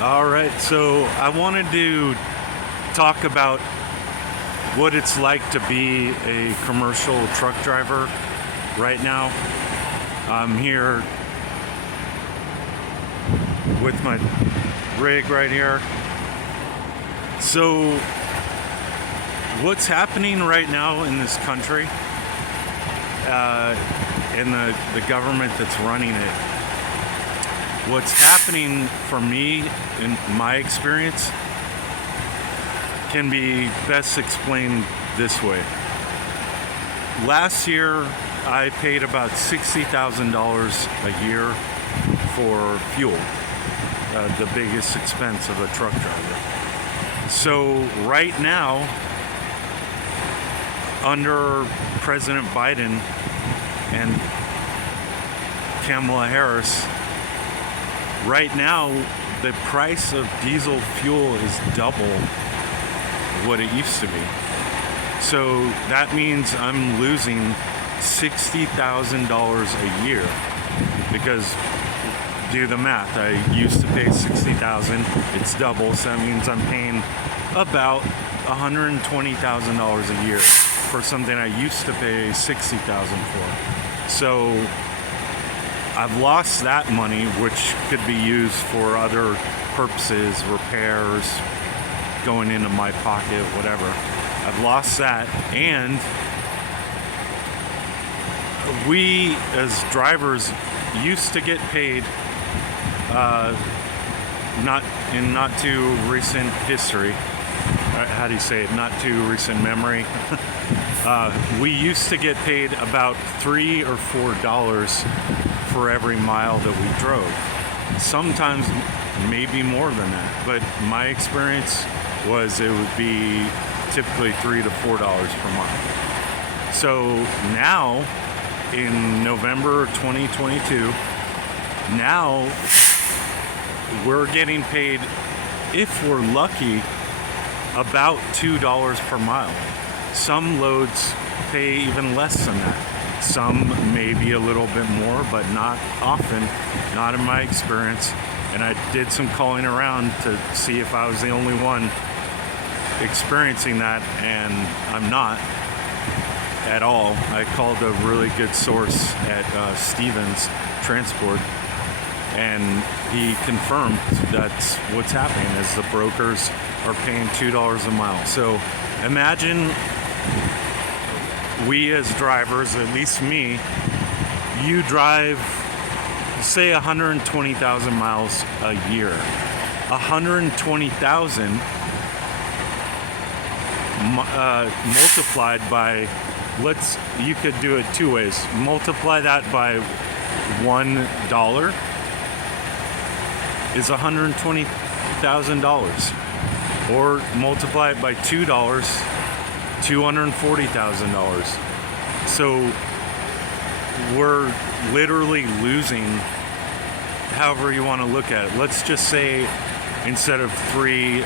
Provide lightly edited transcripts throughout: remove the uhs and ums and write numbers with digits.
All right, so I wanted to talk about what it's like to be a commercial truck driver right now. I'm here with my rig right here. So, what's happening right now in this country, and the government that's running it, what's happening for me in my experience can be best explained this way. Last year, I paid about $60,000 a year for fuel, the biggest expense of a truck driver. So right now, under President Biden and Kamala Harris, right now, the price of diesel fuel is double what it used to be. So that means I'm losing $60,000 a year because do the math. I used to pay $60,000. It's double, so that means I'm paying about $120,000 a year for something I used to pay $60,000 for. So I've lost that money, which could be used for other purposes, repairs, going into my pocket, whatever. I've lost that, and we as drivers used to get paid, not too recent history. How do you say it? Not too recent memory. We used to get paid about $3 or $4 for every mile that we drove. Sometimes maybe more than that, but my experience was it would be typically $3 to $4 per mile. So now, in November 2022, now we're getting paid, if we're lucky, about $2 per mile. Some loads pay even less than that. Some maybe a little bit more, but not often, not in my experience. And I did some calling around to see if I was the only one experiencing that, and I'm not at all. I called a really good source at Stevens Transport, and he confirmed that's what's happening is the brokers are paying $2 a mile. So imagine we as drivers, at least me, you drive, say, 120,000 miles a year. 120,000 multiplied by, you could do it two ways. Multiply that by $1 is $120,000. Or multiply it by $2, $240,000. So we're literally losing, however you want to look at it. Let's just say instead of 3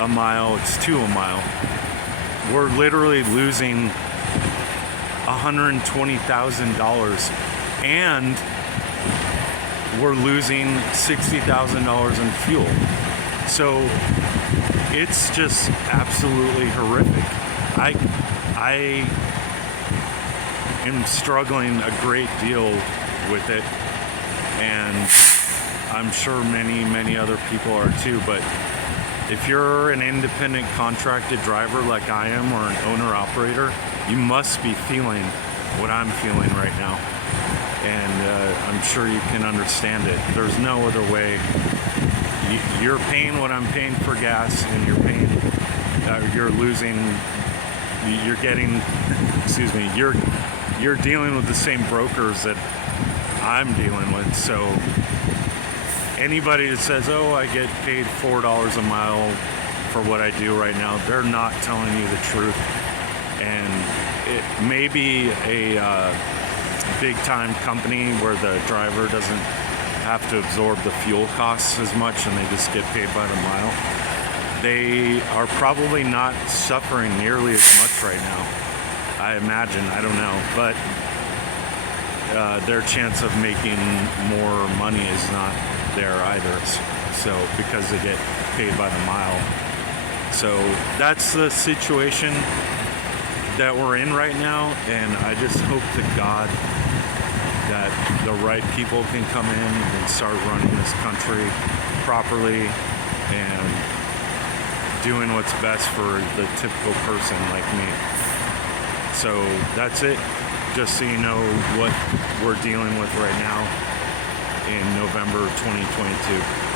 a mile, it's 2 a mile. We're literally losing $120,000, and we're losing $60,000 in fuel. So it's just absolutely horrific. I am struggling a great deal with it, and I'm sure many other people are too. But if you're an independent contracted driver like I am, or an owner-operator, you must be feeling what I'm feeling right now. And I'm sure you can understand it. There's no other way. You're paying what I'm paying for gas, and you're paying, you're losing, you're getting, you're dealing with the same brokers that I'm dealing with. So anybody that says, oh, I get paid $4 a mile for what I do right now, they're not telling you the truth. And it may be a big time company where the driver doesn't have to absorb the fuel costs as much and they just get paid by the mile. They are probably not suffering nearly as much right now, I imagine. I don't know, but their chance of making more money is not there either. So because they get paid by the mile. So that's the situation that we're in right now, and I just hope to God that the right people can come in and start running this country properly and doing what's best for the typical person like me. So that's it. Just so you know what we're dealing with right now in November 2022.